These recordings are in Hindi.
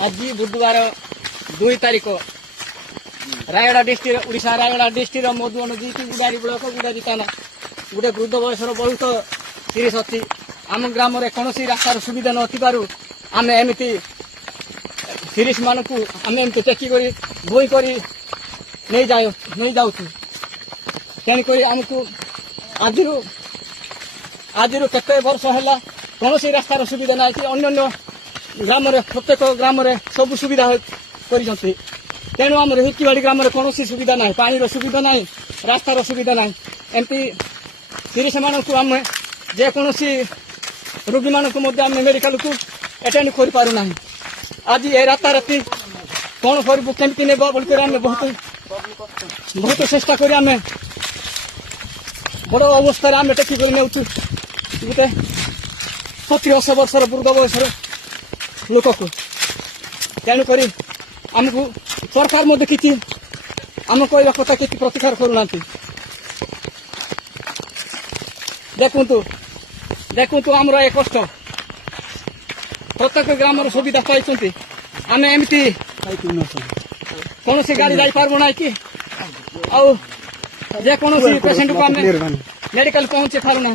आज बुधवार 2 तारीख रायगड़ा डिस्ट्रिक्ट ओडिशा रायगड़ा डिस्ट्रिक्ट मधुबन नदी गुड़ारी ब्लॉक गुड़ारी थाना गोटे वृद्ध बयसर बहुत सीरीयस अच्छी आम ग्राम में कौन रास्तार सुविधा नथिबारु आम एमती सीरीयस मान को आम एमती टेकी बोई कर नहीं जाऊँ तेणुक आमको आज केते वर्ष है कौन रास्तार सुविधा ना कि अन्य ग्राम प्रत्येक ग्राम सब सुविधा कर तेणु आम हिकीबाड़ी ग्राम में कौन सुविधा ना पानी सुविधा ना रास्तार सुविधा ना एमती सीरीयस मान को आम जेकोसी रोगी मान मेडिकल को एटेंड कर पारना आज ये राताराति कौन करूँ केमती ने बोलकर बहुत चेष्टा कर बड़ अवस्था आम टेक गोटे 70-80 वर्षर वृद्ध बयसर लोक को तेणुक आमको सरकार मध्य किसी आम कहवा कथा कि प्रतिकार करूना देखु आमर ए कष्ट प्रत्येक ग्राम सुविधा पाई आम एमती कौन गाड़ी जा पार्ब ना कि जेकोसी पेसेंट को आम मेडिकल पहुंचे पारना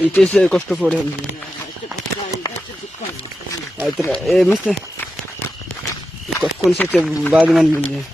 इथे से कष्ट पड़े मस्त कौन से बाद में मिल जाए